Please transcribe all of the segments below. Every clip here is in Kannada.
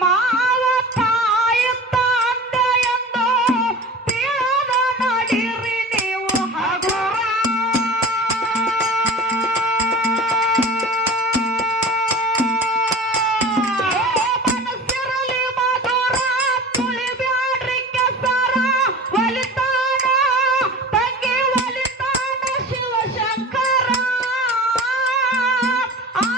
ಮಾವ ತಾಯಿತ್ತ ಅಂದೆ ಎಂದು ತಿಳಿದ ನಡಿರಿ ನೀವು ಹಗುರ. ಮನಸ್ಸಿರಲಿ ಮಧುರ ತುಳಿಬ್ಯಾಡ್ರಿ ಕೆಸರ ಒಲಿತಾನ ತಂಗಿ ಒಲಿತಾನ ಶಿವಶಂಕರ. ಆ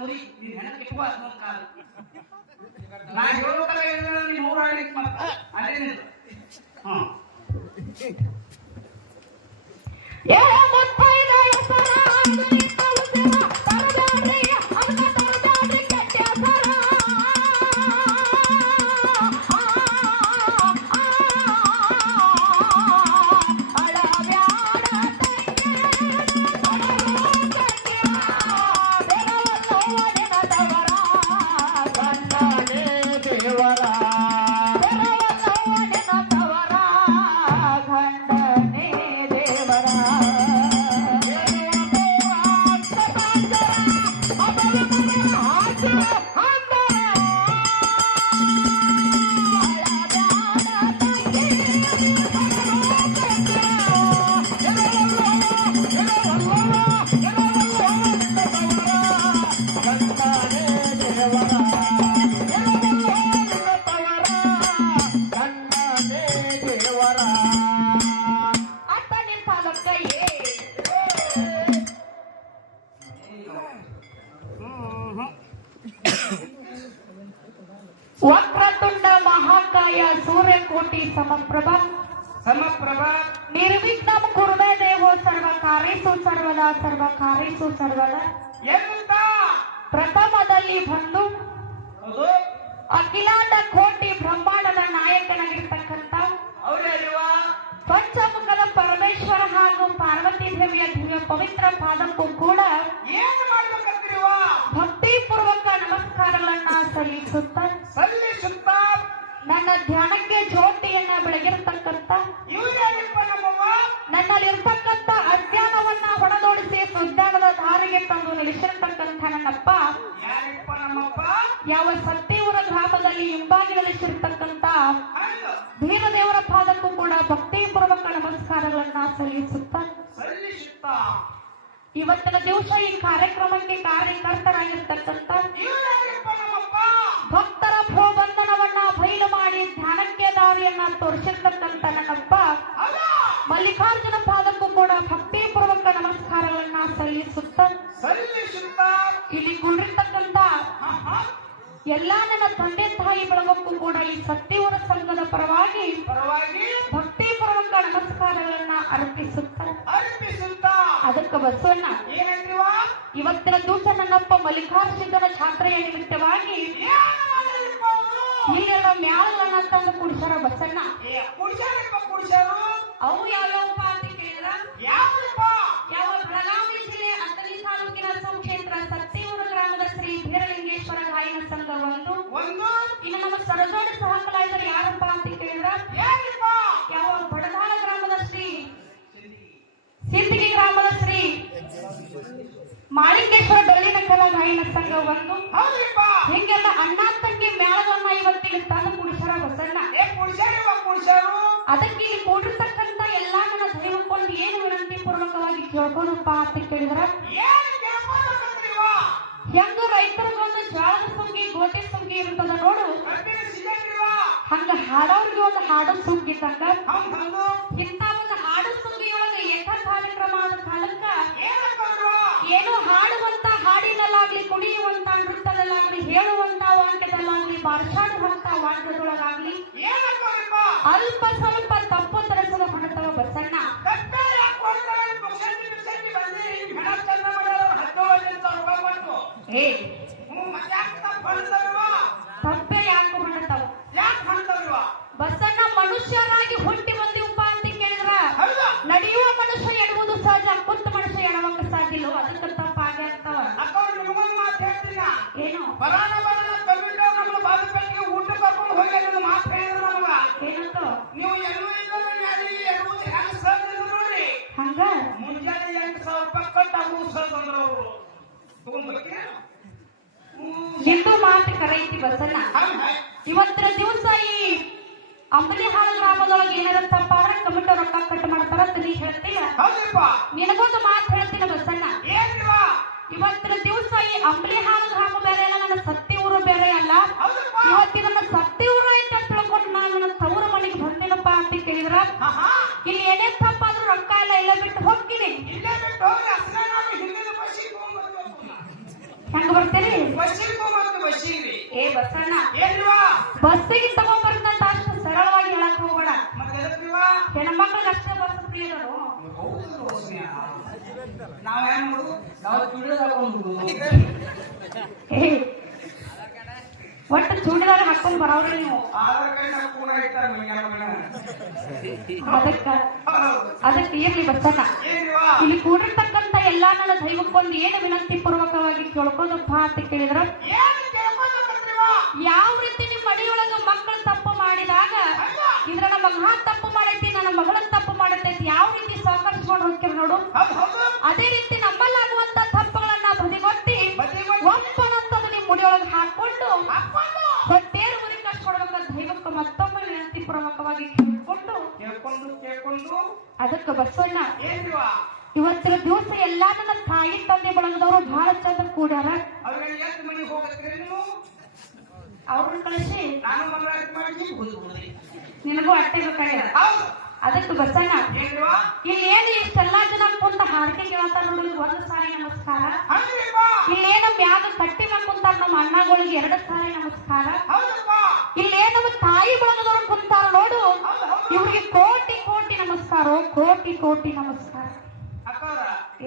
ಮುದಿ ನೀನ್ ಹೆಣಕ್ಕೆ ಇಟ್ಕೋ ಕಾಲ ನಾ ಹೇಳ್ಬೇಕಾದ್ರೆ ಹೇಳಿದ್ರೆ ನೀನ್ ಮೂರು ಆಡಿಕ್ ಮತ್ತ ಅಲ್ಲೇನಿಲ್ಲ ವಕ್ರತುಂಡ ಮಹಾಕಾಯ ಸೂರ್ಯಕೋಟಿ ಸಮಪ್ರಭ ನಿರ್ವಿಘ್ನಂ ಕುರುಮೇ ದೇವೋ ಸರ್ವಕಾರ್ಯೇಷು ಸರ್ವದಾ ಸರ್ವಕಾರ್ಯೇಷು ಸರ್ವದಾ ಎಂತ ಪ್ರಥಮದಲ್ಲಿ ಬಂದು ಅಖಿಲಾಂಡ ಕೋಟಿ ಬ್ರಹ್ಮಾಂಡದ ನಾಯಕನಾಗಿರ್ತಕ್ಕಂಥ ಪಂಚಮುಖದ ಪರಮೇಶ್ವರ ಹಾಗೂ ಪಾರ್ವತಿ ದೇವಿಯ ದಿವ್ಯ ಪವಿತ್ರ ಪಾದಕ್ಕೂ ಕೂಡ ಏನು ಮಾಡ್ಬೇಕಂತೀವ ಭಕ್ತಿ ಪೂರ್ವಕ ನಮಸ್ಕಾರಗಳನ್ನ ಸಲ್ಲಿಸುತ್ತ ನನ್ನ ಧ್ಯಾನಕ್ಕೆ ಜ್ಯೋತಿಯನ್ನ ಬೆಳಗಿರ್ತಕ್ಕಂಥ ನನ್ನಲ್ಲಿರ್ತಕ್ಕಂಥ ಅಜ್ಞಾನವನ್ನ ಹೊಡೆದೋಡಿಸಿ ಸುಜ್ಞಾನದ ದಾರಿಗೆ ತಂದು ನಿಲ್ಲಿಸಿರ್ತಕ್ಕಂಥ ನನ್ನಪ್ಪ ಯಾವ ಸತ್ಯವರ ಗ್ರಾಮದಲ್ಲಿ ಹಿಂಬಾಗಿ ನೆಲೆಸಿರ್ತಕ್ಕಂಥ ಧೀರದೇವರ ಪಾದಕ್ಕೂ ಕೂಡ ಭಕ್ತಿ ಪೂರ್ವಕ ನಮಸ್ಕಾರಗಳನ್ನ ಸಲ್ಲಿಸುತ್ತ ಇವತ್ತಿನ ದಿವಸ ಈ ಕಾರ್ಯಕ್ರಮಕ್ಕೆ ಕಾರ್ಯಕರ್ತರಾಗಿರ್ತಕ್ಕಂಥ ಭಕ್ತರ ಭೋಬಂಧನವನ್ನ ಬಯಲು ಮಾಡಿ ಧ್ಯಾನಕ್ಕೆ ದಾರಿಯನ್ನ ತೋರಿಸಿರ್ತಕ್ಕಂಥ ನನ್ನಪ್ಪ ಮಲ್ಲಿಕಾರ್ಜುನ ಪಾದಕ್ಕೂ ಕೂಡ ಭಕ್ತಿ ಪೂರ್ವಕ ನಮಸ್ಕಾರಗಳನ್ನ ಸಲ್ಲಿಸುತ್ತ ಇಲ್ಲಿ ಕೂಡಿರ್ತಕ್ಕಂಥ ಎಲ್ಲಾ ನನ್ನ ತಂದೆ ತಾಯಿ ಬಳಗಕ್ಕೂ ಕೂಡ ಈ ಸತ್ಯವರ ಸಂಘದ ಪರವಾಗಿ ಭಕ್ತಿ ಪೂರ್ವಕ ನಮಸ್ಕಾರಗಳನ್ನ ಅರ್ಪಿಸುತ್ತ ಅದಕ್ಕೆ ಬಸವಣ್ಣ ಇವತ್ತಿನ ದಿವಸ ನನ್ನಪ್ಪ ಮಲ್ಲಿಕಾರ್ಜುನ ಜಾತ್ರೆಯ ನಿಮಿತ್ತವಾಗಿ ಇಲ್ಲೆರಡು ಮ್ಯಾಳಗಳನ್ನ ತಂದು ಕುಡಿಸಾರ ಬಸಣ್ಣ ಅವು ಯಾವ್ಯಾವಪ್ಪ ಅಂತ ಕೇಳಿದ್ರ ಯಾವ ಬೆಳಗಾವಿ ಜಿಲ್ಲೆ ಅತ್ತಲಿ ತಾಲೂಕಿನ ಸಂಕ್ಷೇತ್ರ ಸತ್ಯವರ ಗ್ರಾಮದ ಶ್ರೀ ಬೀರಲಿಂಗೇಶ್ವರ ಗಾಯನ ಸಂಘ ಒಂದು ಇನ್ನು ನಮ್ಮ ಸರಜೋಡಿ ಸಹ ಕಲಾವಿದರು ಯಾರಪ್ಪ ಅಂತ ಕೇಳಿದ್ರ ಯಾವ ಬಡದಾಳ ಗ್ರಾಮದ ಶ್ರೀ ಸಿಂದಗಿ ಗ್ರಾಮದ ಶ್ರೀ ಮಾಳಿಂಗೇಶ್ವರ ಡೊಳ್ಳಿನ ಕಲಾ ಗಾಯನ ಸಂಘ ಒಂದು ಹಿಂಗೆಲ್ಲ ಅಣ್ಣ ತಂಗಿ ಮೇಳಗಳನ್ನ ಇವತ್ತಿಗೆ ತಂದು ಕುಡಿಸಾರ ಬಸಣ್ಣ ಅದಕ್ಕೆ ಇಲ್ಲಿ ಕೂಡಿರ್ತಕ್ಕಂಥ ಎಲ್ಲಾ ನನ್ನ ದೈವಕ್ಕೊಂದು ಏನು ವಿನಂತಿ ಪೂರ್ವಕವಾಗಿ ಕೇಳ್ಕೊಂಡಪ್ಪ ಅಂತ ಕೇಳಿದ್ರ ಹೆಂಗ ರೈತರಿಗೊಂದು ಜ್ವಾಳದ ಸುಗ್ಗಿ ಗೋಟೆ ಸುಗ್ಗಿ ಇರ್ತದ ನೋಡು ಹಂಗ ಹಾಡೋರ್ಗೆ ಒಂದು ಹಾಡು ಸುಗ್ಗಿದ್ದಂಗ ಇಂಥ ಒಂದು ಹಾಡು ಸುಗ್ಗಿಯೊಳಗೆ ಏಕ ಕಾರ್ಯಕ್ರಮ ಆದ ಕಾಲಕ್ಕ ಏನು ಹಾಡುವಂತ ಹಾಡಿನಲ್ಲಾಗ್ಲಿ ಕುಡಿಯುವಂತ ನೃತ್ಯದಲ್ಲಾಗ್ಲಿ ಹೇಳುವಂತ ವಾಕ್ಯದಲ್ಲಾಗ್ಲಿ ಬಾರ್ಷಾಡುವಂತ ವಾಕ್ಯದೊಳಗಾಗ್ಲಿ ಅಲ್ಪ ಸ್ವಲ್ಪ ತಪ್ಪು ತರಸಲು ಹೊರಟವ ಬಸಣ್ಣ ತಪ್ಪೇ ಯಾಕೆ ಹೊರಟವ ಬಸಣ್ಣ ಮನುಷ್ಯರಾಗಿ ಹುಟ್ಟಿ ಬಂದಿವಪ್ಪ ಅಂತ ಕೇಳಿದ್ರ ನಡೆಯುವ ಮನುಷ್ಯ ಎಡುವುದು ಸಹಜ ಕುಂತ ಮನುಷ್ಯ ಎಡವಕ್ಕ ಸಾಧ್ಯ ಅದಕ್ಕೆ ತಪ್ಪಾಗಿ ಆಗ್ತಾವ ಏನು ಊಟ ಕರ್ಕೊಂಡು ಹೋಗಿ ಏನಂತ ನೀವು ಹಂಗ ಮುಂಜಾನೆ 8,000 ರೂಪಾಯಿ ಕಟ್ಟ ಎಂದು ಮಾತು ಕರೈತಿ ಬಸಣ್ಣ ಇವತ್ತಿನ ದಿವಸ ಈ ಅಂಬಲಿಹಾಳ ಗ್ರಾಮದೊಳಗೆ ಏನಾರ ತಪ್ಪಾದ್ರೆ ಕಮಿಟಿ ರೊಕ್ಕ ಕಟ್ ಮಾಡ್ತಾರ ನೀ ಹೇಳ್ತೀಯ ನಿನಗೊಂದು ಮಾತು ಹೇಳ್ತೀನಿ ಬಸಣ್ಣ ಇವತ್ತಿನ ದಿವಸ ಈ ಅಂಬಲಿಹಾಳ ಗ್ರಾಮ ಬೇರೆ ಅಲ್ಲ ನನ್ನ ಸತ್ತಿ ಊರು ಬೇರೆ ಅಲ್ಲ ಇವತ್ತಿನ ನನ್ನ ಸತ್ತಿ ಊರು ಐತೆ ಅಂತ ತಿಳ್ಕೊಂಡು ನಾನು ನನ್ನ ತವರ ಮನೆಗೆ ಬಂದಿನಪ್ಪ ಅಂತ ಕೇಳಿದ್ರ ಇಲ್ಲಿ ಏನೇ ತಪ್ಪಾದ್ರೂ ರೊಕ್ಕ ಎಲ್ಲ ಇಲ್ಲ ಬಿಟ್ಟು ಹೋಗ್ತೀನಿ ಹೆಂಗ ಕೊಡ್ತೀರಿ ಬಸ್ಸಿಗೂ ಮತ್ತು ಬಸ್ಸಿಗೆ ಏ ಬಸಣ್ಣ ಏನ್ವಾ ಬಸ್ಸಿಗೆ ತಗೊಂಡ್ಬರ್ತಂತ ಅಷ್ಟು ಸರಳವಾಗಿ ಹೇಳಕ್ ಹೋಗ್ಬೇಡ ಮತ್ತೆ ಎದಕ್ಕಿವಾ ಹೆಣ್ಮಕ್ಳಿಗೆ ಅಷ್ಟೇ ಬಸ್ ಫ್ರೀ ಅದಾರು ನಾವೇನ್ ಮಾಡುದು ನಾವು ಚೂಡಿದಾರ ಹಾಕೊಂಡು ಏ ಒಟ್ಟು ಚೂಡಿದಾರ ಹಾಕೊಂಡ್ ಬರೋವ್ರಿ ನೀವು ಆಧಾರ್ ಕಾರ್ಡ್ ಕೂಡ ಇಟ್ಟಾರ ಅದಕ್ಕೆ ಇರ್ಲಿ ಬಸಣ್ಣ ಇಲ್ಲಿ ಕೂಡಿರ್ತಕ್ಕಂತ ಎಲ್ಲಾ ನನ್ನ ದೈವಕ್ಕೊಂದು ಏನು ವಿನಂತಿ ಪೂರ್ವಕವಾಗಿ ಕೇಳ್ಕೋದಪ್ಪ ಅಂತ ಕೇಳಿದ್ರ ಯಾವ ರೀತಿ ನಿಮ್ಮ ಮನೆಯೊಳಗ ಮಕ್ಕಳು ತಪ್ಪು ಮಾಡಿದಾಗ ಇದ್ರ ನಮ್ಮ ಮಗ ತಪ್ಪು ಮಾಡೈತಿ ನನ್ನ ಮಗಳನ್ನ ತಪ್ಪು ಮಾಡತೈತಿ ಯಾವ ರೀತಿ ಸಹಕರಿಸ್ಕೊಂಡು ಹೋಗ್ತೀರ ನೋಡು ಅದೇ ರೀತಿ ನಮ್ಮಲ್ಲಾಗುವಂತ ತಪ್ಪುಗಳನ್ನ ಬದಿಗೊತ್ತಿ ಒಪ್ಪನಂತದ್ದು ನಿಮ್ ಮುಡಿಯೊಳಗೆ ಹಾಕೊಂಡು ಹೊಟ್ಟೇರು ಮನೆ ಕಳ್ಸ್ಕೊಡ್ಬೇಕಂತ ದೈವಕ್ಕೆ ಮತ್ತೊಮ್ಮೆ ವಿನಂತಿ ಪೂರ್ವಕವಾಗಿ ಕೇಳ್ಕೊಂಡು ಅದಕ್ಕೆ ಬಸವಣ್ಣ ಇವತ್ತಿನ ದಿವಸ ಎಲ್ಲಾ ನನ್ನ ತಾಯಿ ತಂದೆ ಬಳಗದವರು ಬಹಳ ಚಂದ ಕೂಡ್ಯಾರ ಅವ್ರನ್ನ ಕಳಿಸಿ ನಿನಗೂ ಅಟ್ಟೆ ಬೇಕಾಗ್ಯದ ಅದಕ್ಕೆ ಬಸಣ್ಣ ಇಲ್ಲಿ ಏನು ಇಷ್ಟೆಲ್ಲಾ ಜನ ಕುಂತ ಹಾರಿಕೆ ಕೇಳ್ತಾರ ನೋಡಿ ಒಂದು ಸಾರಿ ನಮಸ್ಕಾರ ಇಲ್ಲೇನು ಮ್ಯಾಗ ಕಟ್ಟಿ ಮ್ಯಾಗ ಕುಂತಾರ ನಮ್ಮ ಅಣ್ಣಗಳಿಗೆ 2 ಸಾರಿ ನಮಸ್ಕಾರ ಇಲ್ಲೇನು ನಮ್ಮ ತಾಯಿ ಬಳಗದವ್ರು ಕುಂತಾರ ನೋಡು ಇವ್ರಿಗೆ ಕೋಟಿ ಕೋಟಿ ನಮಸ್ಕಾರ ಕೋಟಿ ಕೋಟಿ ನಮಸ್ಕಾರ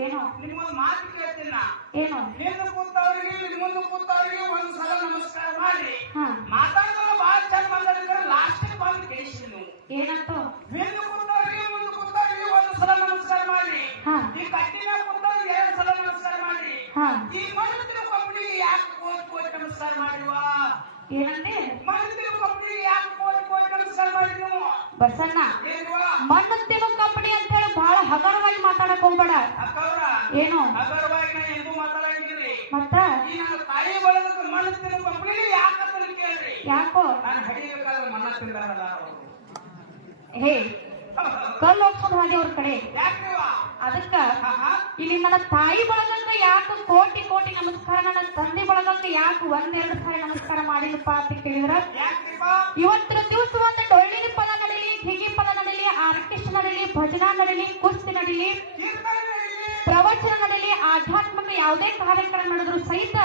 ಏನು ನಿಮ್ಮೊಂದು ಮಾತು ಕೇಳ್ತೀನ ಏನು ನಿನ್ನ ಕೂತವ್ರಿಗೆ ಮುಂದೆ ಕೂತವ್ರಿಗೆ ಒಂದ್ಸಲ ನಮಸ್ಕಾರ ಮಾಡಿ ಮಾತಾಡೋದು ಬಹಳ ಚಂದ ಮಾತಾಡಿದ್ರೆ ಲಾಸ್ಟ್ ಬಂದು ಕೇಳಿಸಿ ನೀವು ಏನಂತ ಹಿಂದೆ ಕೂತವ್ರಿಗೆ ಮುಂದೆ ಕೂತವ್ರಿಗೆ ಒಂದ್ಸಲ ನಮಸ್ಕಾರ ಮಾಡಿ ಈ ಕಟ್ಟಿನ ಕೂತವ್ರಿಗೆ 2 ಸಲ ನಮಸ್ಕಾರ ಮಾಡಿ ಈ ಮನುಷ್ಯನ ಕಂಪನಿಗೆ ಯಾಕೆ ಕೋಟಿ ಕೋಟಿ ನಮಸ್ಕಾರ ಮಾಡಿವಾ ಏನಂತೆ ಮನುಷ್ಯನ ಕಂಪನಿಗೆ ಯಾಕೆ ಕೋಟಿ ಕೋಟಿ ನಮಸ್ಕಾರ ಮಾಡಿ ನೀವು ಬಸಣ್ಣ ಮಣ್ಣು ತಿನ್ನೋ ಕಂಪನಿ ಅಂತ ಹೇಳಿ ಬಹಳ ಹಗರವಾಗಿ ಮಾತಾಡಕ್ ಹೋಗ್ಬೇಡ ಏನು ಹಗರವಾಗಿ ನಾನು ಎಂದೂ ಮಾತಾಡಂಗಿರಿ ಮತ್ತ ಈ ನನ್ನ ತಾಯಿ ಬಳಗಕ್ಕೆ ಮಣ್ಣು ತಿನ್ನೋ ಕಂಪನಿಗೆ ಯಾಕಂತ ಕೇಳ್ರಿ ಯಾಕೋ ನಾನು ಹಡಿಬೇಕಾದ್ರೆ ಮಣ್ಣ ತಿಂದಾರಲ್ಲ ಹೇ ಕಲ್ಲು ಹೋಗ್ಕೊಂಡು ಹಾಗೆ ಅವ್ರ ಕಡೆ ಯಾಕ್ರಿವಾ ಅದಕ್ಕ ಇಲ್ಲಿ ನನ್ನ ತಾಯಿ ಬಳಗಕ್ಕೆ ಯಾಕೆ ಕೋಟಿ ಕೋಟಿ ನಮಸ್ಕಾರ ನನ್ನ ತಂದೆ ಬಳಗಕ್ಕೆ ಯಾಕೆ 1-2 ಸಾರಿ ನಮಸ್ಕಾರ ಮಾಡಿದಪ್ಪ ಅಂತ ಕೇಳಿದ್ರ ಇವತ್ತಿನ ದಿವಸ ಒಂದು ಡೊಳ್ಳಿನ ಪದ ನಡೀಲಿ ಹಿಗಿ ಪದ ನಡೀಲಿ ಆರ್ಕೆಸ್ಟ್ರಾ ನಡೀಲಿ ಭಜನಾ ನಡೀಲಿ ಕುಸ್ತಿ ನಡೀಲಿ ಪ್ರವಚನ ನಡೀಲಿ ಆಧ್ಯಾತ್ಮಿಕ ಯಾವುದೇ ಕಾರ್ಯಕ್ರಮ ನಡೆದ್ರು ಸಹಿತ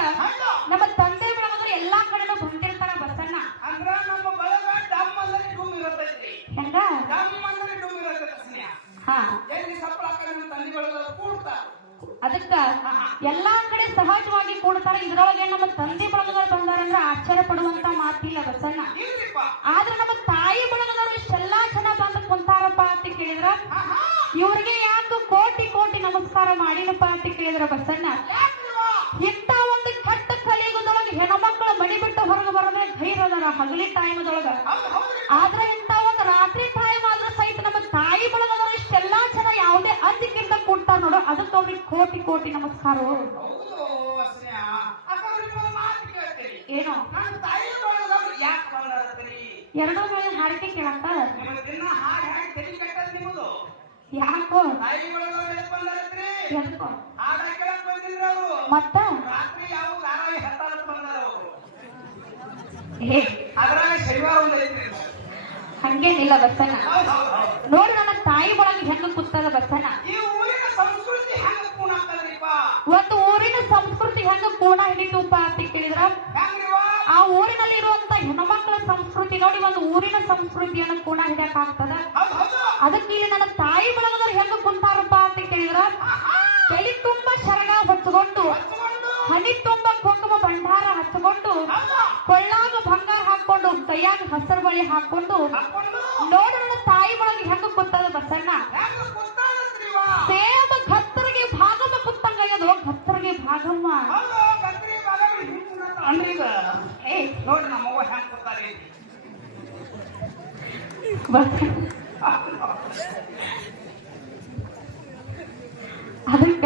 ನಮ್ಮ ತಂದೆ ಬಳಗದ್ರು ಎಲ್ಲಾ ಕಡೆನೂ ಬಂದಿರ್ತಾರ ಬಸಣ್ಣ ಅಂದ್ರ ನಮ್ಮ ಬಳಗ ಡಮ್ ಅಂದ್ರೆ ಡೂಮ್ ಇರತೈತಿ ಹೆಂಗ ಡಮ್ ಅಂದ್ರೆ ಡೂಮ್ ಇರತೈತಿ ಹಾ ಎಲ್ಲಿ ಸಪ್ಪಳ ನಮ್ಮ ತಂದೆ ಬಳಗ ಕೂಡ್ತಾರ ಅದಕ್ಕ ಎಲ್ಲಾ ಕಡೆ ಸಹಜವಾಗಿ ಕೂಡ್ತಾರ ಇದ್ರೊಳಗೆ ನಮ್ಮ ತಂದೆ ಬಳಗದವ್ರು ಬಂದಾರಂದ್ರೆ ಆಶ್ಚರ್ಯ ಪಡುವಂತ ಮಾತಿಲ್ಲ ಬಸಣ್ಣ ಆದ್ರೆ ನಮ್ಮ ತಾಯಿ ಬಳಗದವ್ರು ಇಷ್ಟೆಲ್ಲಾ ಜನ ಬಂದು ಕುಂತಾರಪ್ಪ ಅಂತ ಕೇಳಿದ್ರ ಇವ್ರಿಗೆ ಯಾಕೆ ಕೋಟಿ ಕೋಟಿ ನಮಸ್ಕಾರ ಮಾಡಿನಪ್ಪ ಅಂತ ಕೇಳಿದ್ರ ಬಸಣ್ಣ ಇಂತ ಒಂದು ಕೆಟ್ಟ ಕಲಿಯುಗದೊಳಗೆ ಹೆಣ್ಮಕ್ಳು ಮಡಿ ಬಿಟ್ಟು ಹೊರಗೆ ಬರೋದೇ ಧೈರ್ಯದರ ಹಗಲಿ ಟೈಮದೊಳಗ ಆದ್ರೆ ಇಂತ ಒಂದು ರಾತ್ರಿ ಟೈಮ್ ಆದ್ರೂ ಸಹಿತ ನಮ್ಮ ತಾಯಿ ಬಳಗದವ್ರು ಇಷ್ಟೆಲ್ಲಾ ಜನ ಯಾವುದೇ ಅಂಜಿಕಿಂತ ಕೂಡ್ತಾರ ನೋಡು ಅದಕ್ಕೆ ಅವ್ರಿಗೆ ಕೋಟಿ ಕೋಟಿ ನಮಸ್ಕಾರ ಏನು ಎರಡೂ ಮೇಲೆ ಹಾಡಿಕೆ ಕೇಳಂತ ಯಾಕೋ ಎದಕ್ಕೋ ಮತ್ತ ಹಂಗೇನಿಲ್ಲ ಬಸಣ್ಣ ನೋಡಿ ನನ್ನ ತಾಯಿ ಒಳಗೆ ಹೆಂಗ ಕೂತದ ಬಸಣ್ಣ ಒಂದು ಊರಿನ ಸಂಸ್ಕೃತಿ ಹೆಂಗ ಕೂಡ ಹಿಡಿತುಪ್ಪ ಅಂತ ಕೇಳಿದ್ರ ಆ ಊರಿನಲ್ಲಿ ಇರುವಂತ ಹೆಣ್ಮಕ್ಳ ಸಂಸ್ಕೃತಿ ನೋಡಿ ಒಂದು ಊರಿನ ಸಂಸ್ಕೃತಿಯನ್ನು ಕೂಡ ಹಿಡಿಯಕ್ ಆಗ್ತದ ಅದಕ್ಕೆ ಇಲ್ಲಿ ನನ್ನ ತಾಯಿ ಬಳಗದವ್ರು ಹೆಂಗ ಕುಂತಾರಪ್ಪ ಅಂತ ಕೇಳಿದ್ರ ತಲೆ ತುಂಬಾ ಶರಗ ಹೊಚ್ಕೊಂಡು ಹನಿ ತುಂಬ ಕುಂಕುಮ ಭಂಡಾರ ಹಚ್ಕೊಂಡು ಕೊಳ್ಳಾಗ ಬಂಗಾರ ಹಾಕೊಂಡು ಕೈಯಾಗ ಹಸರು ಬಳಿ ಹಾಕೊಂಡು ನೋಡು ನನ್ನ ತಾಯಿ ಒಳಗೆ ಹೆಂಗ ಕೂತದ ಬಸಣ್ಣ ಸೇಮ ಭಕ್ತರಿಗೆ ಭಾಗಮ್ಮ ಕುತ್ತಂಗಯ್ಯದು ಭಕ್ತರಿಗೆ ಭಾಗಮ್ಮ ನೋಡಿ ನಮ್ಮವ್ವ ಹೆಂಗ್ ಕೂತಾರೆ ಅದಕ್ಕ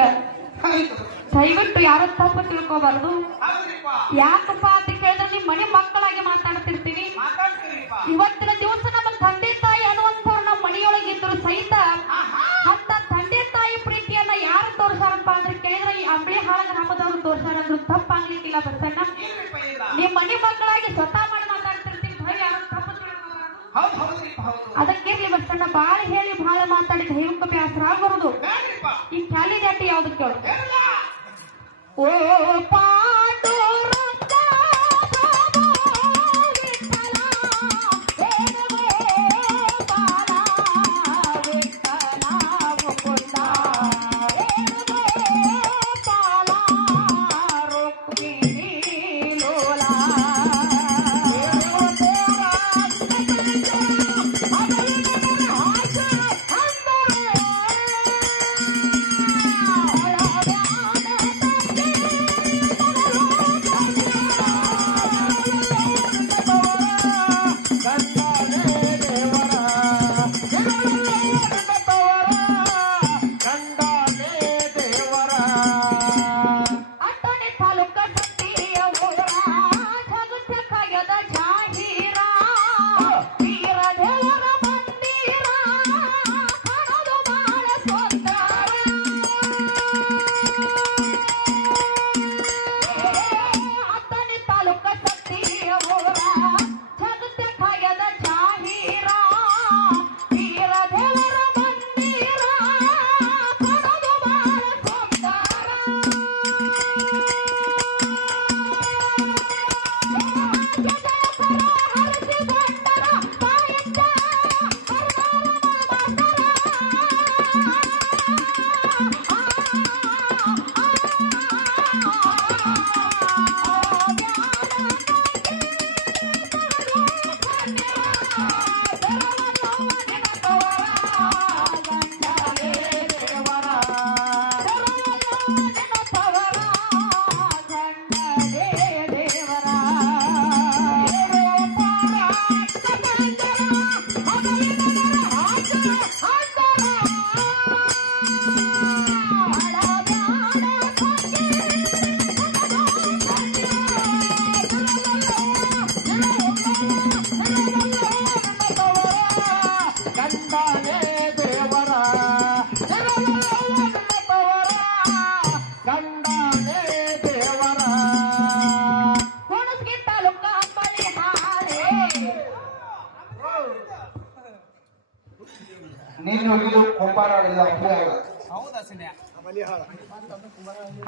ದಯವಿಟ್ಟು ಯಾರು ತಪ್ಪು ತಿಳ್ಕೋಬಾರ್ದು ಯಾಕಪ್ಪ ಅಂತ ಕೇಳಿದ್ರೆ ನಿಮ್ ಮನೆ ಮಕ್ಕಳಾಗಿ ಮಾತಾಡ್ತಿರ್ತೀವಿ ಇವತ್ತಿನ ದಿವಸ ನಮ್ಮ ತಂದೆ ತಾಯಿ ಅನ್ನುವಂಥವ್ರು ನಮ್ಮ ಮನೆಯೊಳಗಿದ್ರು ಸಹಿತ ಅಂತ ತಂದೆ ತಾಯಿ ಪ್ರೀತಿಯನ್ನ ಯಾರು ತೋರ್ಸಾರಪ್ಪ ಅಂದ್ರೆ ಕೇಳಿದ್ರೆ ಈ ಅಂಬಳಿ ಹಾಳ ಗ್ರಾಮದವ್ರು ತೋರ್ಸಾರಂದ್ರು ತಪ್ಪಾಗ್ಲಿಕ್ಕಿಲ್ಲ ಬಸಣ್ಣ ನಿಮ್ ಮನೆ ಮಕ್ಕಳಾಗಿ ಸ್ವತಃ ಮಾಡಿ ಮಾತಾಡ್ತಿರ್ತೀವಿ ಭಯ ಯಾರು ತಪ್ಪು ತಿಳ್ಕೋಬಾರ್ದು ಅದಕ್ಕಿರ್ಲಿ ಬಸಣ್ಣ ಬಾಳ ಹೇಳಿ ಬಹಳ ಮಾತಾಡಿ ದೈವಕ್ಕೆ ಬ್ಯಾಸರ ಆಗ್ಬಾರ್ದು ಈ ಚಾಲಿ ಜಾತಿ ಯಾವ್ದು ಕೇಳು ಓ ಪಾಟೋ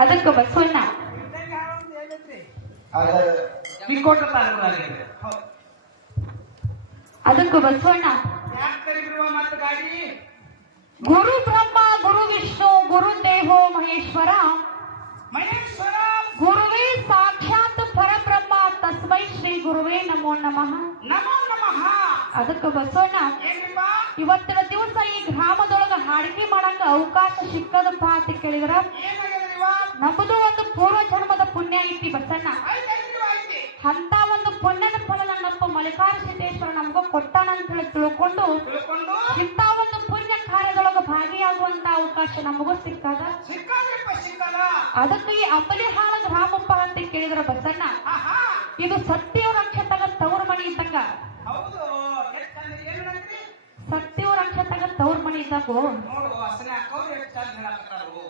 ಅದಕ್ಕೆ ಬಸವಣ್ಣ ಬಿಕ್ಕೋಟ ತಾಲೂಕು ಅದಕ್ಕೆ ಬಸವಣ್ಣ ಮತ್ತೆ ಗಾಡಿ ಗುರು ಬ್ರಹ್ಮ ಗುರು ವಿಷ್ಣು ಗುರು ದೇವೋ ಮಹೇಶ್ವರ ಮಹೇಶ್ವರ ಗುರುವೇ ಸಾಕ್ಷಾತ್ ಪರಬ್ರಹ್ಮ ತಸ್ಮೈ ಶ್ರೀ ಗುರುವೇ ನಮೋ ನಮಃ ನಮೋ ನಮಃ. ಅದಕ್ಕೆ ಬಸವಣ್ಣ ಏನ್ರಿಪ್ಪ ಇವತ್ತಿನ ದಿವಸ ಈ ಗ್ರಾಮದೊಳಗ ಹಾಡಿಕೆ ಮಾಡಕ ಅವಕಾಶ ಸಿಕ್ಕದಪ್ಪ ಅಂತ ಕೇಳಿದ್ರ ಏನಾಗ್ಯದ್ರಿವ ನಮ್ಮದು ಒಂದು ಪೂರ್ವ ಜನ್ಮದ ಪುಣ್ಯ ಐತಿ ಬಸಣ್ಣ. ಐತಿ ಅಂತ ಒಂದು ಪುಣ್ಯದ ಫಲ ನನ್ನಪ್ಪ ಮಲ್ಲಿಕಾರ್ಜುನ ಸಿದ್ದೇಶ್ವರ ನಮಗ ಕೊಟ್ಟಾನ ಅಂತ ಹೇಳಿ ತಿಳ್ಕೊಂಡು ತಿಳ್ಕೊಂಡು ಇಂತ ಒಂದು ಪುಣ್ಯ ಕಾರ್ಯದೊಳಗ ಭಾಗಿಯಾಗುವಂತ ಅವಕಾಶ ನಮಗೂ ಸಿಕ್ಕದ. ಸಿಕ್ಕದ ಅದಕ್ಕೆ ಈ ಅಂಬಲಿಹಾಳ ಗ್ರಾಮಪ್ಪ ಅಂತ ಕೇಳಿದ್ರ ಬಸಣ್ಣ ಆಹಾ ಇದು ಸತ್ಯವ ರಕ್ಷತಗ ತವ್ರ ಮನಿ ಇದ್ದಂಗ. ಹೌದು ಏನು ನಂತ್ರಿ ಸತ್ಯವ ರಕ್ಷತಗ ತವ್ರ ಮನಿ ಇದ್ದಂಗು ನೋಡು ಅಸನೆ ಅಕ್ಕವ್ರು ಎಷ್ಟು ಚಂದ ಹೇಳಕತ್ತಾರು.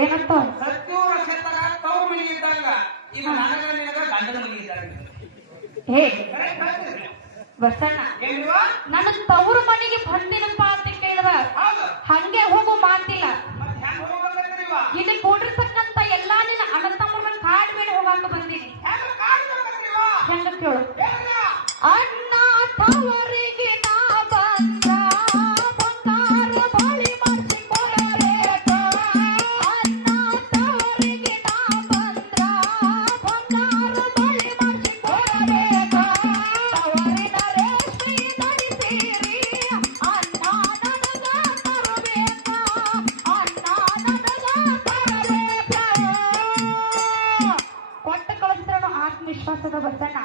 ಏನಂತ ಸತ್ಯವ್ರ ಕ್ಷೇತ್ರ ತವ್ರ ಮನಿ ಇದ್ದಂಗ ಇದು ನನಗ ನಿನಗ ಗಂಡನ ಮನಿ ಇದ್ದಂಗ. ಹೇ ಬಸಣ್ಣ ಏನ್ರಿವ ನನ್ನ ತವ್ರ ಮನಿಗೆ ಬಂದಿನಪ್ಪ ಅಂತ ಕೇಳಿದ್ರ ಹೌದು ಹಂಗೆ ಹೋಗೋ ಮಾತಿಲ್ಲ. ಮತ್ತೆ ಹ್ಯಾಂಗ ಹೋಗ್ಬೇಕಂದ್ರಿವ ಇಲ್ಲಿ ಕೂಡಿರ್ತಕ್ಕಂತ ಎಲ್ಲಾ ನಿನ್ನ ಅಣ್ಣ ತಮ್ಮನ ಕಾಡ್ ಮೇಲೆ ಹೋಗಾಕ ಬಂದೀನಿ. ಹ್ಯಾಂಗ ಕಾಡ್ಬೇಕಂದ್ರಿವ ಹೆಂಗ ಕೇಳು ಏನ್ರಿವ ಅಣ್ಣ ತವರಿಗೆ ನಾ ಬಂದ್ರ ಬಂಗಾರ ಬಳಿ ಮಾಡಿಸಿಕೊಳ್ಳಬೇಕ. ಅಣ್ಣ ತವರಿಗೆ ನಾ ಬಂದ್ರ ಬಂಗಾರ ಬಳಿ ಮಾಡಿಸಿಕೊಳ್ಳಬೇಕ. ತವರಿನ ರೇಷ್ಮೆ ಧರಿಸಿರಿ ಅಣ್ಣ ನನಗ ತರಬೇಕ. ಅಣ್ಣ ನನಗ ತರಬೇಕ. ಕೊಟ್ಟ ಕಳಿಸ್ತಾರ ಆತ್ಮವಿಶ್ವಾಸದ ಬಸಣ್ಣ.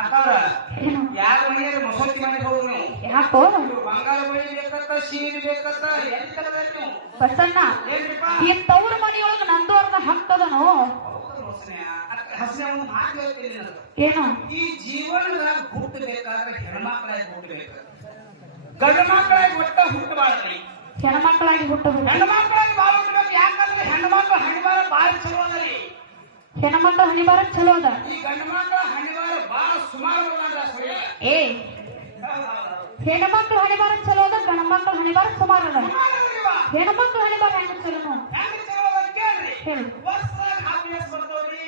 ಅಕ್ಕವ್ರ ಯಾರ ಮನೆಯಾಗ ಮಸೂತಿ ಮನೆಗೆ ಹೋಗಿ ನೀವು ಯಾಕೋ ಬಂಗಾರ ಬಳಿ ಬೇಕತ್ತ ಸೀರೆ ಬೇಕತ್ತ ಎಲ್ಲಿ ತರಬೇಕು ನೀವು ಬಸಣ್ಣ ಏನ್ರಿಪ್ಪ ಈ ತವ್ರ ಮನೆಯೊಳಗ ನಂದೋರ್ನ ಹಕ್ಕದನು ಹಸನೆ ಒಂದು ಮಾತು ಹೇಳ್ತೀನಿ ನಾನು. ಏನು ಈ ಜೀವನದಾಗ ಹುಟ್ಟಬೇಕಾದ್ರೆ ಹೆಣ್ಮಕ್ಳಾಗಿ ಹುಟ್ಟಬೇಕು, ಗಂಡು ಮಕ್ಕಳಾಗಿ ಒಟ್ಟ ಹುಟ್ಟಬಾರ್ದ್ರಿ. ಹೆಣ್ಮಕ್ಳಾಗಿ ಹುಟ್ಟಬೇಕು. ಹೆಣ್ಣು ಮಕ್ಕಳಾಗಿ ಬಾಳ ಹುಟ್ಟಬೇಕು. ಯಾಕಂದ್ರೆ ಹೆಣ್ಣು ಮಕ್ಕಳು ಹಣಿವಾರ ಬಾಳ ಚಲೋ ಅದರಿ. ಹೆಣ್ಮಕ್ಳ ಹಣಿಬಾರ ಚಲೋ ಅದ. ಈ ಗಂಡು ಮಕ್ಕಳ ಹಣಿವಾರ ಬಾಳ ಸುಮಾರು ಏ ಹೆಣ್ಮಕ್ಳ ಹಣಿಬಾರ ಚಲೋ ಅದ, ಗಂಡ ಮಕ್ಳ ಹಣಿಬಾರ ಸುಮಾರು ಅದ. ಹೆಣ್ಮಕ್ಳ ಹಣಿಬಾರ ಹೆಂಗ ಚಲೋನು ಹೇಳು. ವರ್ಷದಾಗ ಹಬ್ಬ ಎಷ್ಟು ಬರ್ತಾವ್ರಿ?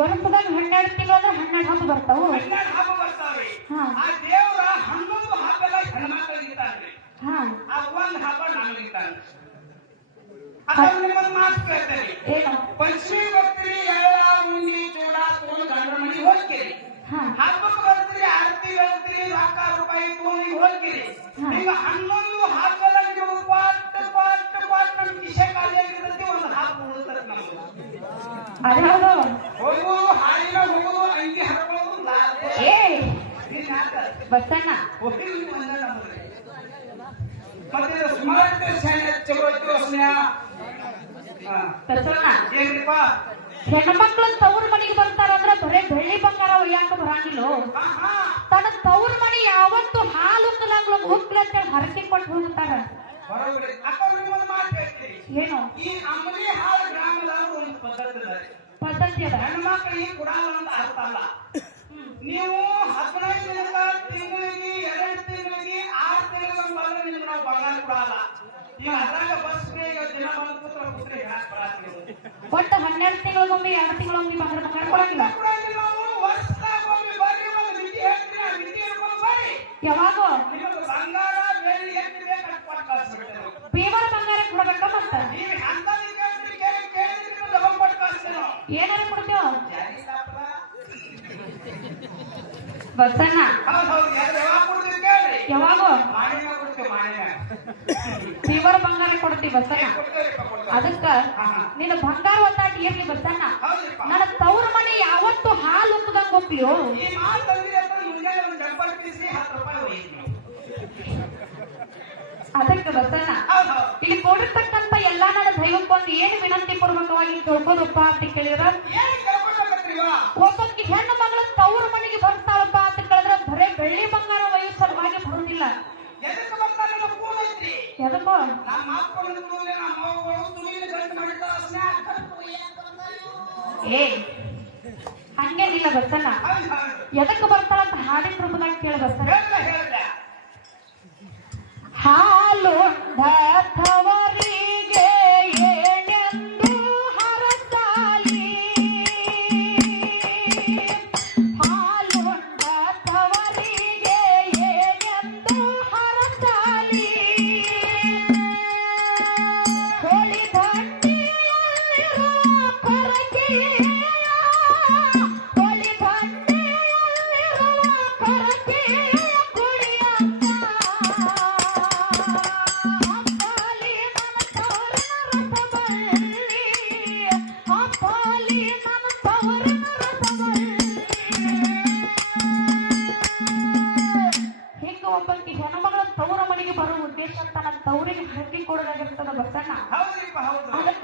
ವರ್ಷದಾಗ 12 ತಿಂಗಳಂದ್ರೆ 12 ಹಬ್ಬ ಬರ್ತಾವು. 12 ಹಬ್ಬ ಬರ್ತಾವ್ರಿ. ಹಾ ಆ ದೇವ್ರ 11 ಹಬ್ಬ ಹೆಣ್ಮಕ್ಳಿಗೆ ಇರ್ತಾನ್ರಿ. ಹಾ ಆ ಒಂದ್ ಹಬ್ಬ ನಮಗಿರ್ತಾನ್ರಿ. ಅದನ್ನ ನಿಮ್ಮನ್ನ ಮಾತು ಕೇಳ್ತೇನೆ. ಏನು ಪಂಚಮಿ ಬರ್ತೀರಿ, ಎಳ್ಳ ಉಂಡಿ ಚೂಡ ತಗೊಂಡು ಗಂಡನ ಮನೆಗೆ ಹೋಗ್ತೀರಿ. ಹಾ ಹಬ್ಬಕ್ಕೆ ಬರ್ತೀರಿ, ಆರತಿ ಹೇಳ್ತೀರಿ, ರೊಕ್ಕ ರೂಪಾಯಿ ತಗೊಂಡು ಹೋಗ್ತೀರಿ. ಈಗ 11 ಹಬ್ಬದಾಗ ನೀವು ಪಾಟ್ ನಮ್ ಕಿಶೆ ಖಾಲಿ ಆಗಿರ್ತೈತಿ, ಒಂದು ಹಬ್ಬ ಉಳಿತೈತಿ ನಮ್ದು. ಅದೇ ಹೌದು. ಹೋಗುದು ಹಾಲಿನ ಹೋಗುದು ಅಂಗಿ ಹರ್ಕೊಳ್ಳೋದು ಏ ಬಸಣ್ಣ ಮತ್ತೆ ಸುಮಾರು ಚಲೋ ಐತಿ ಬಸಣ್ಣ ಏನ್ರಿಪ್ಪ ಹೆಣ್ಮಕ್ಳು ತವ್ರ ಮನೆಗೆ ಬರ್ತಾರಂದ್ರ ಬರೇ ಬೆಳ್ಳಿ ಬಂಗಾರ ಒಯ್ಯಾಕ ಬರಂಗಿಲ್ಲ. ತನ್ನ ತವ್ರ ಮನೆ ಯಾವತ್ತು ಹಾಲು ಉಕ್ಲಂತ ಹರಕೆ ಕೊಟ್ಟು ಹೋಗ್ತಾರ. ಬರೋಬ್ರಿ. ಅಕ್ಕ ನಿಮ್ಮೊಂದು ಮಾತು ಹೇಳ್ತೀರಿ. ಏನು ಈ ಅಂಬಲಿ ಹಾಳ ಗ್ರಾಮದಾಗ ಒಂದು ಪದ್ಧತಿ ಇದೆ. ಪದ್ಧತಿ ಅದ. ಹೆಣ್ಮಕ್ಳಿಗೆ ಕೊಡಲ್ಲ ಅಂತ ಅರ್ಥ ಅಲ್ಲ. ನೀವು 15 ದಿನದ ತಿಂಗಳಿಗೆ 2 ತಿಂಗಳಿಗೆ 6 ತಿಂಗಳ ನಿಮ್ಗೆ ನಾವು ಬಂಗಾರ ಕೊಡಲ್ಲ. ಈಗ ಅದ್ರಾಗ ಬಸ್ ದಿನ ಬಂದು ಕೂತ್ರೆ ಯಾಕೆ ಬರಾತ್ರಿ? ಒಟ್ಟು 12 ತಿಂಗಳಿಗೊಮ್ಮೆ 2 ತಿಂಗಳಿಗೊಮ್ಮೆ ಬಂಗಾರ ಕೊಡಂಗಿಲ್ಲ. ನಾವು ವರ್ಷದಾಗ ಒಮ್ಮೆ ಬರ್ರಿ, ಒಂದು ವಿಧಿ ಹೇಳ್ತೀನಿ, ಆ ವಿಧಿ ಹಿಡ್ಕೊಂಡು ಬರ್ರಿ. ಯಾವಾಗ ನಿಮಗೆ ಬಂಗಾರ ಬೇರೆ ಎಷ್ಟು ಬೇಕು ಅಷ್ಟು ಕೊಟ್ಟು ಕಳ್ಸ್ಬಿಡ್ತೇವೆ. ಪೇವರ್ ಬಂಗಾರ ಕೊಡಬೇಕ. ಮತ್ತ ನೀವು ಅಂತದ್ದು ಕೇಳಿದ್ರೆ ಲಗನ್ ಕೊಟ್ಟು ಕಳಿಸ್ತೇವೆ ನಾವು. ಏನಾರ ಕೊಡ್ತೇವ ಜಾರಿ ಸಾಪದ? ಬಸಣ್ಣ. ಹೌದು ಯಾವಾಗ ಕೊಡ್ತೀವಿ ಕೇಳ್ರಿ. ಯಾವಾಗ ಮಾಡಿನ ಕೊಡ್ತೇವೆ, ಮಾಡಿನ ಪೇವರ್ ಬಂಗಾರ ಕೊಡ್ತೀವಿ ಬಸಣ್ಣ. ಕೊಡ್ತೇವ್ರಿಪ್ಪ, ಕೊಡ್ತೇವೆ. ಅದಕ್ಕ ನಿನ್ನ ಬಂಗಾರ ಒತ್ತಾಟ ಇರ್ಲಿ ಬಸಣ್ಣ. ಹೌದ್ರಿಪ್ಪ. ನನ್ನ ತವ್ರ ಮನೆ ಯಾವತ್ತು ಹಾಲು ಉಕ್ಕದಂಗ ಹೋಗ್ತೀಯೋ. ಈ ಮಾತು ತಂದಿರಿ ಅಂತ ಮುಂಜಾನೆ ಒಂದು ಜಂಪರ್ ಪೀಸಿ 10 ರೂಪಾಯಿ ಒಯ್ಯಿರಿ. ಅದಕ್ಕೆ ಬಸಣ್ಣ ಹೌದು ಇಲ್ಲಿ ಕೊಡಿರ್ತಕ್ಕಂತ ಎಲ್ಲಾ ನನ್ನ ದೈವಕ್ಕೊಂದು ಏನು ವಿನಂತಿ ಪೂರ್ವಕವಾಗಿ ತಿಳ್ಕೋದಪ್ಪ ಅಂತ ಕೇಳಿದ್ರ, ಏನು ಕೇಳ್ಕೊಳ್ಬೇಕತ್ರಿವ? ಒಬ್ಬಕ್ಕೆ ಹೆಣ್ಣು ಮಗಳ ತವ್ರ ಮನೆಗೆ ಬರ್ತಾಳಪ್ಪ ಅಂತ ಕೇಳಿದ್ರೆ ಬರೇ ಬೆಳ್ಳಿ ಬಂಗಾರ ಒಯ್ಯೋ ಸಲುವಾಗಿ ಬರುದಿಲ್ಲ. ಎದಕ್ಕೆ ಬರ್ತಾರೆ ನಮ್ಮ ಕೂಲ್ ಐತ್ರಿ. ಎದಕ್ಕೋ ನಮ್ಮ ಮಕ್ಕಳು ಕೂಲೆ ನಮ್ಮ ಮಗಳು ತುಳಿನ ಗಂಟು ಮಾಡಿರ್ತಾರ, ಸ್ನ್ಯಾಕ್ ಗಂಟು ಒಯ್ಯಾಕ ಬಂದಾರು. ಏ ಹಂಗೇನಿಲ್ಲ ಬಸಣ್ಣ. ಹೌದು ಹೌದು. ಎದಕ್ಕೆ ಬರ್ತಾಳಂತ ಹಾಡಿನ ರೂಪದಾಗ ಕೇಳ ಬಸಣ್ಣ. ಹೇಳ್ದ ಹಾಲು ಥವರಿ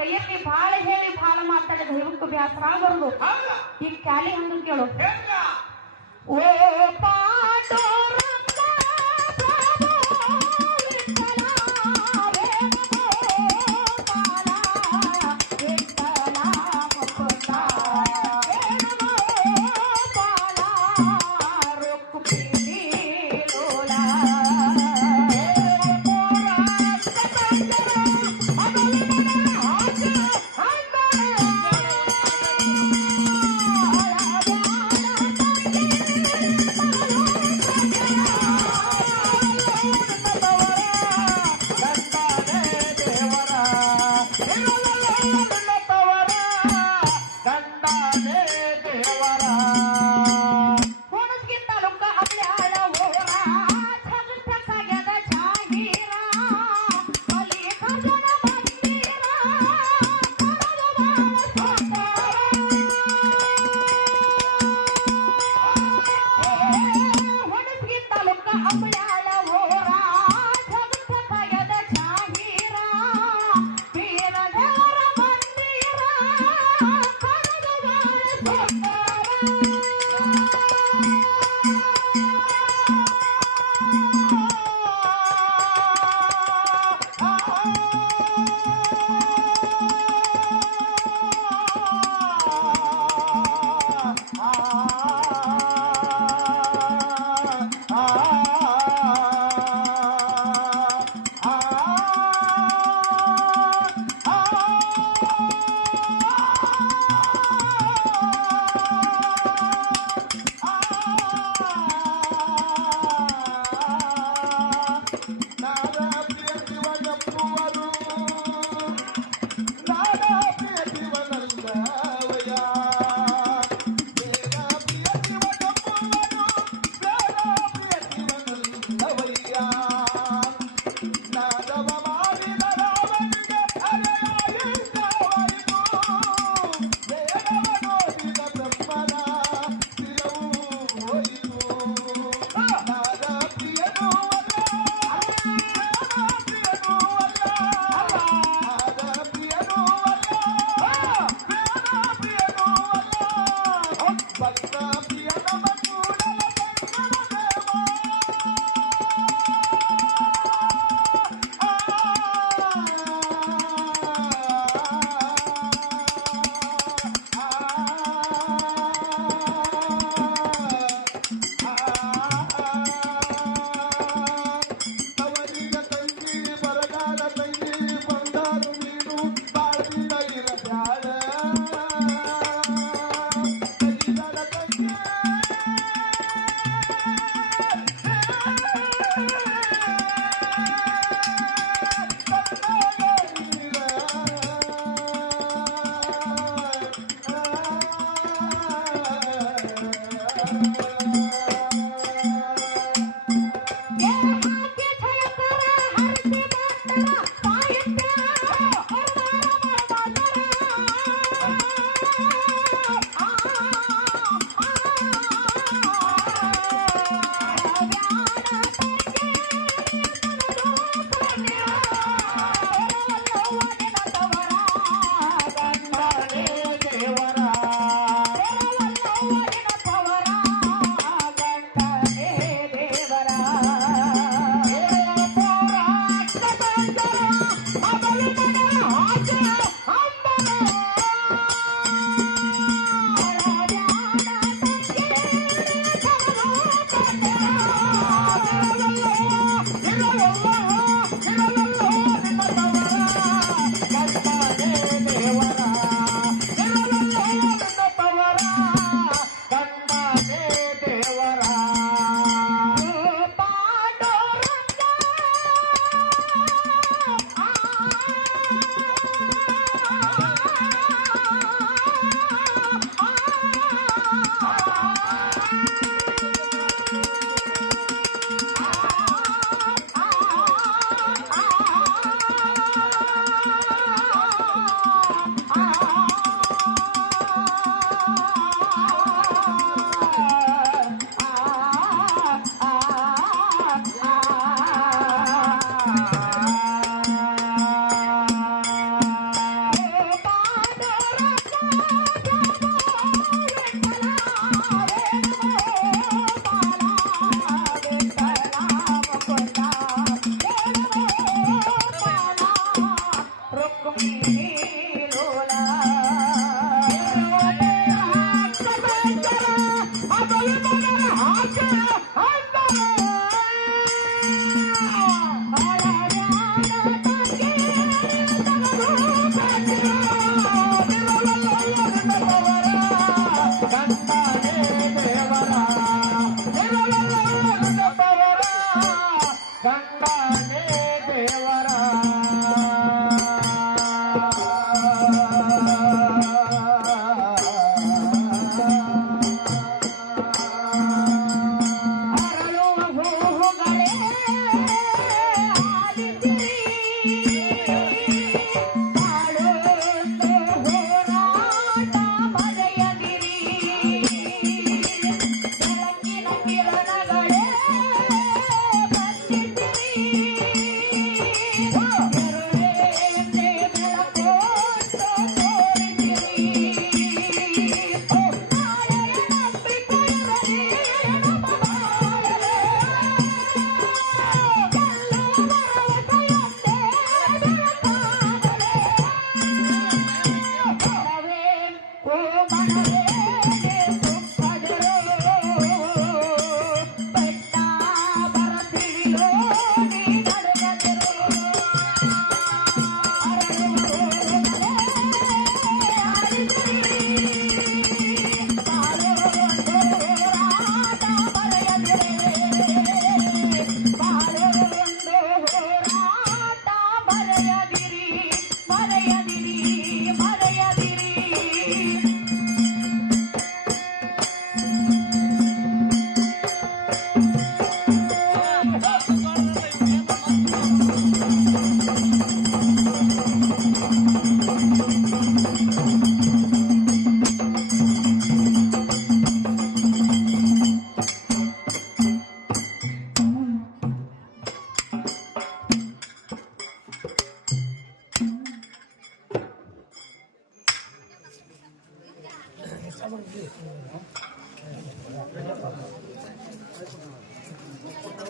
ಕೈಯಲ್ಲಿ ಬಾಳ ಹೇಳಿ ಬಾಳ ಮಾತಾಡಿದ ದೈವಕ್ಕೂ ಬ್ಯಾಸರ ಬರುದು ಹೌದಾ ಈಗ ಕ್ಯಾಲಿ ಹಂಗ ಕೇಳು ಹೆಂಗ ಓ ಪಾಂಡುರಂಗ ಪ್ರಭು ವಿಠಲ ವೇಣುಗೋಪಾಲ ವಿಠಲ ಮುಕುಂದ ವೇಣುಗೋಪಾಲ ರುಕ್ಮಿಣಿ ಲೋಲ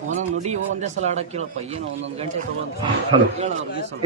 ಒಂದೊಂದು ನುಡಿ ಒಂದೇ ಸಲ ಆಡಕ್ಕೆ ಕೇಳಪ್ಪ, ಏನು ಒಂದೊಂದು ಗಂಟೆ ತಗೊಂಡು ಹೇಳ ಅವ್ರಿಗೆ ಸ್ವಲ್ಪ.